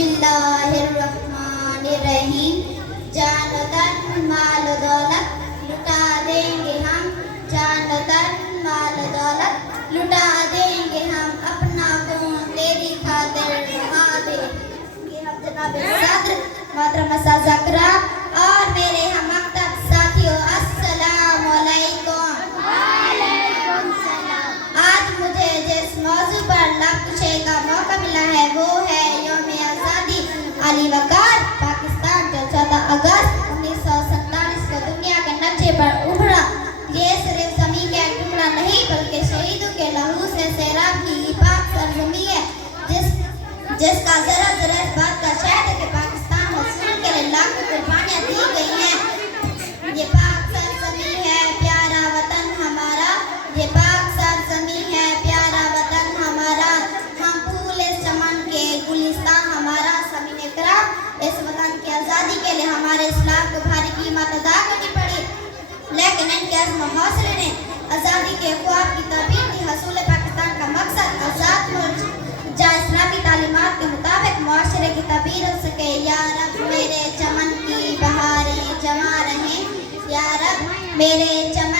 बिस्मिल्लाहिर्रहमानिर्रहीम। जान तन माल दौलत लुटा देंगे हम, जान तन माल दौलत लुटा देंगे हम, अपना खून तेरी खातिर बहा देंगे हम। जनाब सदर मोहतरम ज़करा और मेरे हम मकतब साथियों, अस्सलाम वालेकुम। आज मुझे जिस मौजू पर लफ्ज़ का मौका मिला है वो है यौम आज़ादी अली वकार पाकिस्तान, जो 14 अगस्त 1947 को दुनिया के नक्शे पर उभरा। ये सिर्फ ज़मीन का एक टुकड़ा नहीं बल्कि शहीदों के लहू से सैराब की पाक सरज़मीं है, जिसका ज़रा ज़रा इस बात का शहद है कि पाकिस्तान हसूल के लिए लाखों कुर्बानियाँ दी गई हैं। ये पाक सरज़मीं है प्यारा वतन हमारा, ये पाक सरज़मीं है प्यारा वतन हमारा, हम फूले चमन के गुलिस्तान हमारा। समीन इकराम, इस वतन की आज़ादी के लिए हमारे इस्लाम को भारी कीमत अदा करनी पड़ी, लेकिन इनके अज़्म और हौसले ने आज़ादी के ख्वाब की ताबीर दी। हसूल पाकिस्तान का मकसद आज़ाद मुल्क जहाँ इस्लामी तालीमात के मुताबिक मुआशरे की ताबीर हो सके। या रब मेरे चमन की बहारें जमा रहें, या रब मेरे चमन